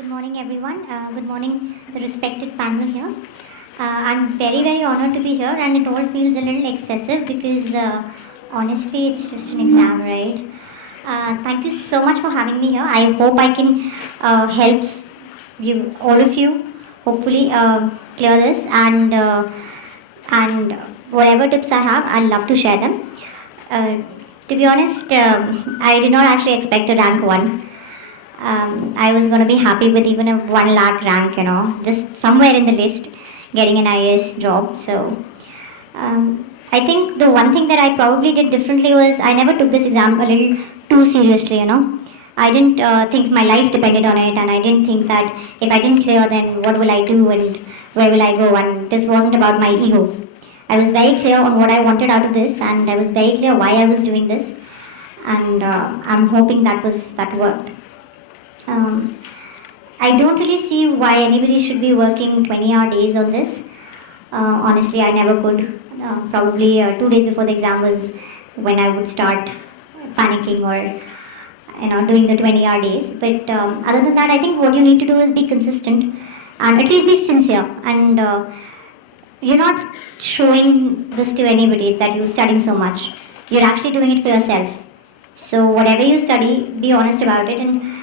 Good morning, everyone. Good morning, the respected panel here. I'm very, very honored to be here, and it all feels a little excessive because honestly, it's just an exam, right? Thank you so much for having me here. I hope I can help you, all of you, hopefully clear this, and whatever tips I have, I'll love to share them. Uh, to be honest, I did not actually expect to rank one. I was going to be happy with even a 1 lakh rank, just somewhere in the list, getting an IAS job. So I think the one thing that I probably did differently was I never took this exam a little too seriously. I didn't think my life depended on it, and I didn't think that if I didn't clear, then what will I do and where will I go? And this wasn't about my ego. I was very clear on what I wanted out of this, and I was very clear why I was doing this, and I'm hoping that worked. Um, I don't really see why anybody should be working 20-hour days on this. Honestly, I never could. Probably 2 days before the exam was when I would start panicking or doing the 20-hour days. But other than that, I think what you need to do is be consistent and at least be sincere. And you're not showing this to anybody that you're studying so much. You're actually doing it for yourself. So whatever you study, be honest about it and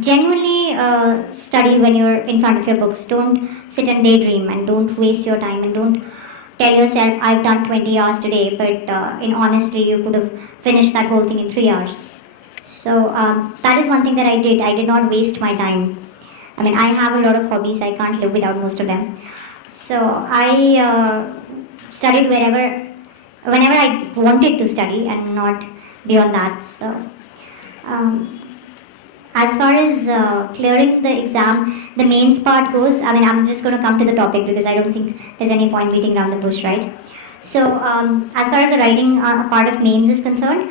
genuinely study when you're in front of your books. Don't sit and daydream and don't waste your time and don't tell yourself, I've done 20 hours today, but in honestly, you could have finished that whole thing in 3 hours. So that is one thing that I did. I did not waste my time. I mean, I have a lot of hobbies. I can't live without most of them. So I studied whenever I wanted to study and not beyond that. So as far as clearing the exam, the mains part goes, I mean, I'm just going to come to the topic because I don't think there's any point beating around the bush, right? So, as far as the writing part of mains is concerned,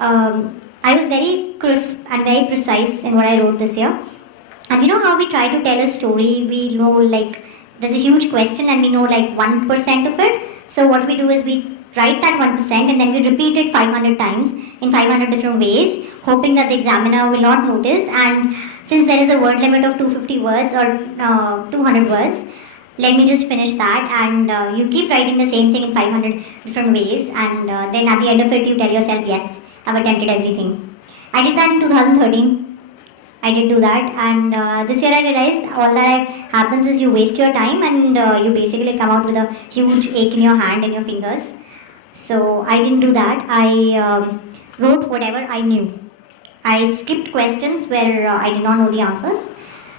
I was very crisp and very precise in what I wrote this year. And you know how we try to tell a story, we know like there's a huge question and we know like 1% of it. So, what we do is we write that 1% and then we repeat it 500 times in 500 different ways, hoping that the examiner will not notice. And since there is a word limit of 250 words or 200 words, let me just finish that. And you keep writing the same thing in 500 different ways. And then at the end of it, you tell yourself, yes, I've attempted everything. I did that in 2013. I did do that, and this year I realized all that happens is you waste your time and you basically come out with a huge ache in your hand and your fingers. So I didn't do that. I wrote whatever I knew. I skipped questions where I did not know the answers,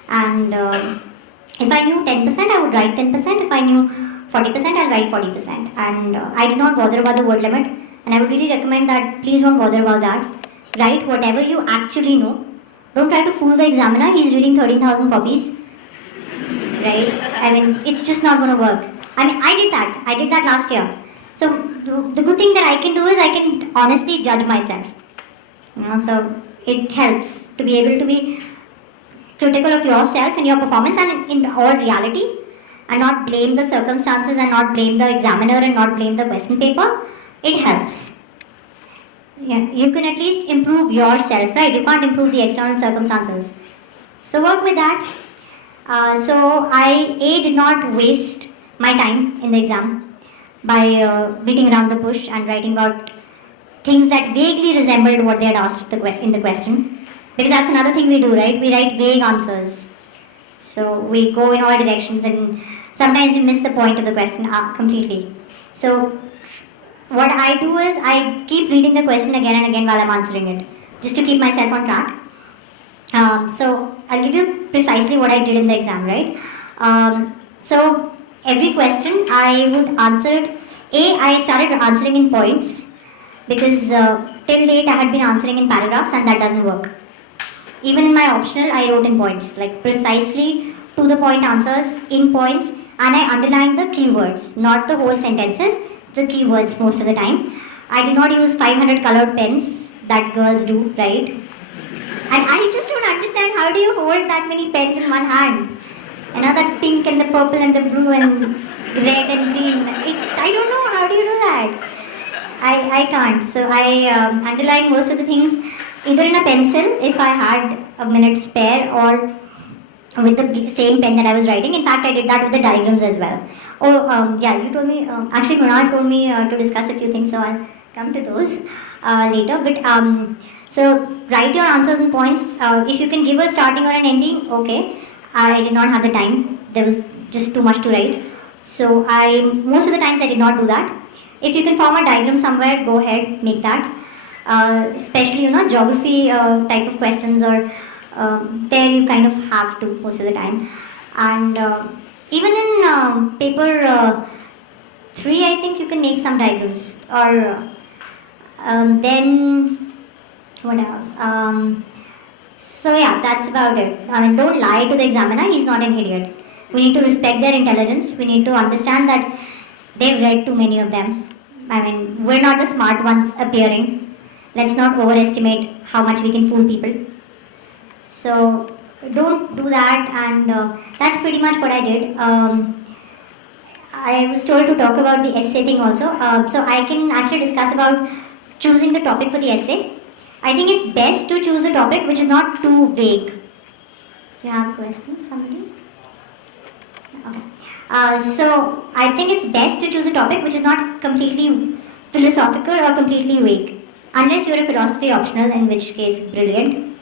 and if I knew 10%, I would write 10%. If I knew 40%, I'll write 40%. And I did not bother about the word limit, and I would really recommend that please don't bother about that. Write whatever you actually know. Don't try to fool the examiner. He's reading 13,000 copies, right? I mean, it's just not going to work. I mean, I did that. I did that last year. So the good thing that I can do is I can honestly judge myself. So it helps to be able to be critical of yourself and your performance and in all reality, and not blame the circumstances and not blame the examiner and not blame the question paper. It helps. Yeah, you can at least improve yourself, right? You can't improve the external circumstances. So work with that. So I did not waste my time in the exam by beating around the bush and writing about things that vaguely resembled what they had asked in the question. Because that's another thing we do, right? We write vague answers. So we go in all directions and sometimes you miss the point of the question completely. So what I do is I keep reading the question again and again while I'm answering it, just to keep myself on track. So I'll give you precisely what I did in the exam, right? So every question I would answer it. I started answering in points because till date I had been answering in paragraphs and that doesn't work. Even in my optional, I wrote in points, like precisely to the point answers in points, and I underlined the keywords, not the whole sentences, the keywords most of the time. I did not use 500 colored pens that girls do, right? And I just don't understand how do you hold that many pens in one hand? That pink and the purple and the blue and red and green. I don't know, how do you do that? I can't. So I underlined most of the things either in a pencil if I had a minute spare, or with the same pen that I was writing. In fact, I did that with the diagrams as well. Oh, yeah, you told me, actually Mrinal told me to discuss a few things, so I'll come to those later. But so write your answers and points. If you can give a starting or an ending, okay. I did not have the time. There was just too much to write. So most of the times I did not do that. If you can form a diagram somewhere, go ahead, make that. Especially, geography type of questions, or there you kind of have to most of the time. And even in paper 3, I think you can make some diagrams. Or then, what else? So yeah, that's about it. I mean, don't lie to the examiner, he's not an idiot. We need to respect their intelligence. We need to understand that they've read too many of them. I mean, we're not the smart ones appearing. Let's not overestimate how much we can fool people. So don't do that, and that's pretty much what I did. I was told to talk about the essay thing also. So I can actually discuss about choosing the topic for the essay. I think it's best to choose a topic which is not too vague. Do you have a question, somebody? Okay. So I think it's best to choose a topic which is not completely philosophical or completely vague. Unless you're a philosophy optional, in which case, brilliant.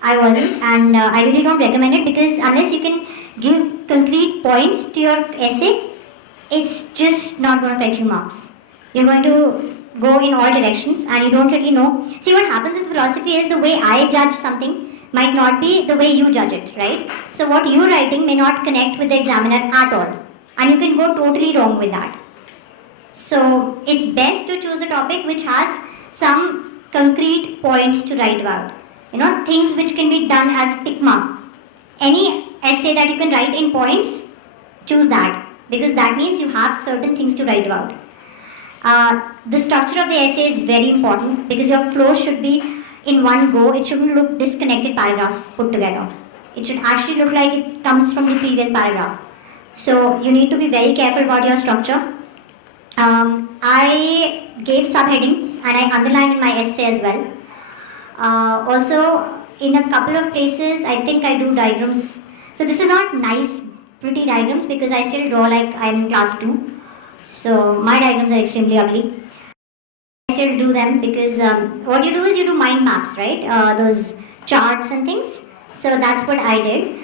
I wasn't, and I really don't recommend it, because unless you can give concrete points to your essay, it's just not going to fetch you marks. You're going to go in all directions and you don't really know. See, what happens with philosophy is the way I judge something might not be the way you judge it, right? So what you're writing may not connect with the examiner at all, and you can go totally wrong with that. So it's best to choose a topic which has some concrete points to write about. Things which can be done as tick mark. Any essay that you can write in points, choose that, because that means you have certain things to write about. The structure of the essay is very important, because your flow should be in one go. It shouldn't look disconnected paragraphs put together. It should actually look like it comes from the previous paragraph. So you need to be very careful about your structure. I gave subheadings and I underlined in my essay as well. Also, in a couple of places, I think I do diagrams. So this is not nice, pretty diagrams, because I still draw like I'm in class 2. So my diagrams are extremely ugly. I still do them because what you do is you do mind maps, right? Those charts and things. So that's what I did.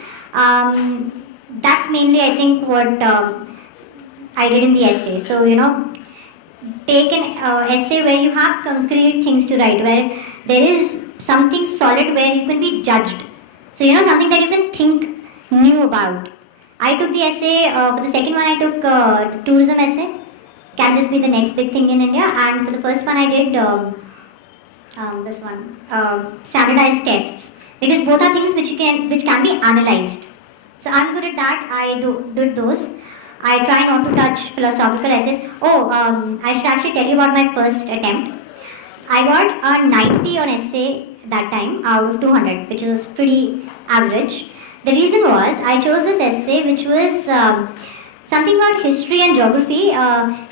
That's mainly, I think, what I did in the essay. So, take an essay where you have concrete things to write, where there is something solid where you can be judged. So, something that you can think new about. I took the essay, for the second one I took tourism essay. Can this be the next big thing in India? And for the first one I did this one, standardized tests. Because both are things which can be analyzed. So I'm good at that. I did those. I try not to touch philosophical essays. I should actually tell you about my first attempt. I got a 90 on essay that time out of 200, which was pretty average. The reason was I chose this essay which was something about history and geography.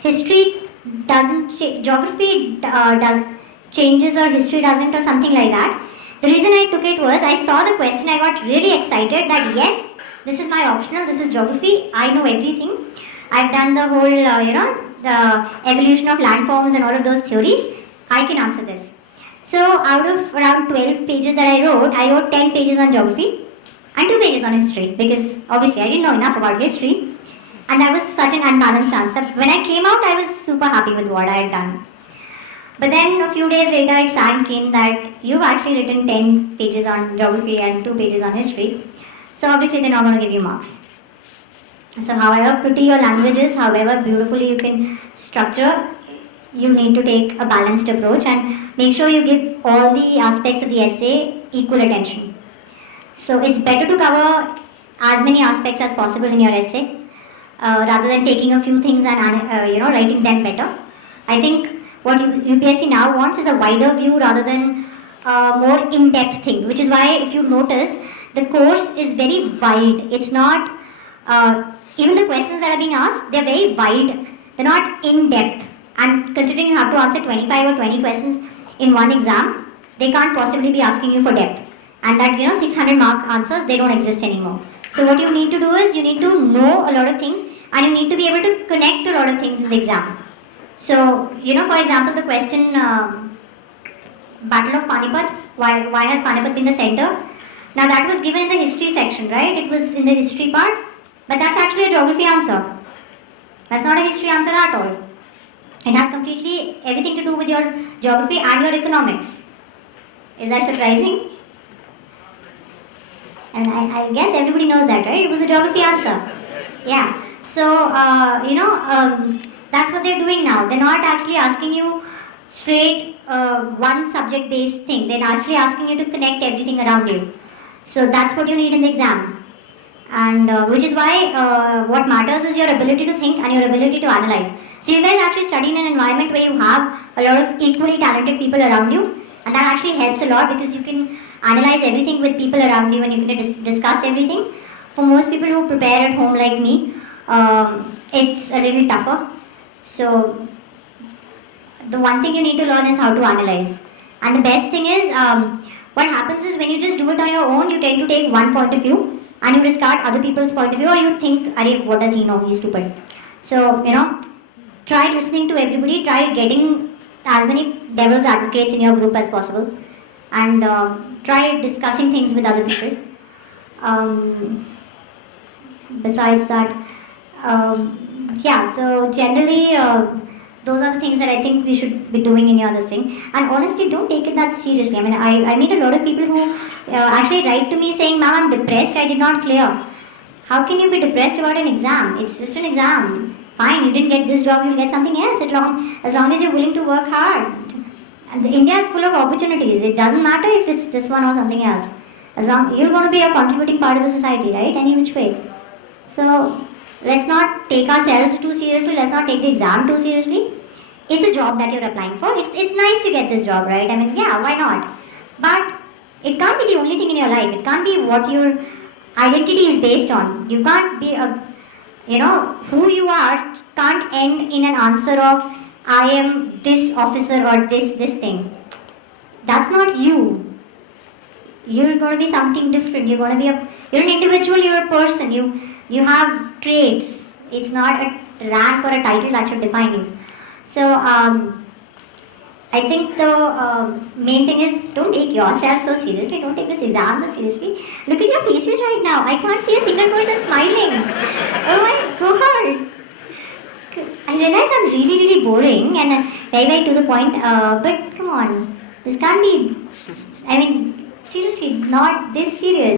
History doesn't geography does changes, or history doesn't, or something like that. The reason I took it was I saw the question, I got really excited that yes, this is my optional, this is geography, I know everything. I've done the whole, the evolution of landforms and all of those theories. I can answer this. So out of around 12 pages that I wrote 10 pages on geography and 2 pages on history, because obviously I didn't know enough about history, and that was such an unbalanced answer. When I came out, I was super happy with what I had done. But then a few days later, it sank in that you've actually written 10 pages on geography and 2 pages on history. So obviously they're not going to give you marks. So however pretty your language is, however beautifully you can structure, you need to take a balanced approach and make sure you give all the aspects of the essay equal attention. So it's better to cover as many aspects as possible in your essay rather than taking a few things and writing them better. I think what UPSC now wants is a wider view rather than a more in-depth thing, which is why if you notice, the course is very wide. It's not, even the questions that are being asked, they're very wide. They're not in-depth. And considering you have to answer 25 or 20 questions in one exam, they can't possibly be asking you for depth. And that, 600 mark answers, they don't exist anymore. So what you need to do is you need to know a lot of things and you need to be able to connect a lot of things in the exam. So, for example, the question Battle of Panipat, why has Panipat been the center? Now that was given in the history section, right? It was in the history part, but that's actually a geography answer. That's not a history answer at all. It had completely everything to do with your geography and your economics. Is that surprising? And I guess everybody knows that, right? It was a geography answer. Yeah. So, that's what they're doing now. They're not actually asking you straight one subject based thing. They're actually asking you to connect everything around you. So, that's what you need in the exam. And which is why what matters is your ability to think and your ability to analyze. So, you guys actually study in an environment where you have a lot of equally talented people around you. And that actually helps a lot because you can analyze everything with people around you and you can discuss everything. For most people who prepare at home like me, it's a little tougher. So the one thing you need to learn is how to analyze. And the best thing is, what happens is when you just do it on your own, you tend to take one point of view and you discard other people's point of view, or you think, Arey, what does he know? He's stupid. So, try listening to everybody, try getting as many devil's advocates in your group as possible, and try discussing things with other people. Besides that, so generally, those are the things that I think we should be doing in your this thing. And honestly, don't take it that seriously. I mean, I meet a lot of people who actually write to me saying, Ma'am, I'm depressed, I did not clear. How can you be depressed about an exam? It's just an exam. Fine, you didn't get this job, you'll get something else as long as you're willing to work hard. And India is full of opportunities. It doesn't matter if it's this one or something else. As long you're going to be a contributing part of the society, right? Any which way. So let's not take ourselves too seriously. Let's not take the exam too seriously. It's a job that you're applying for. It's nice to get this job, right? I mean, yeah, why not? But it can't be the only thing in your life. It can't be what your identity is based on. You can't be who you are can't end in an answer of I am this officer or this thing. That's not you. You're going to be something different. You're an individual. You're a person. You have traits. It's not a rank or a title that should define you. So I think the main thing is don't take yourself so seriously. Don't take this exam so seriously. Look at your faces right now. I can't see a single person smiling. Oh my God. I realize I'm really, really boring and very to the point. But come on, this can't be. I mean, seriously, not this serious.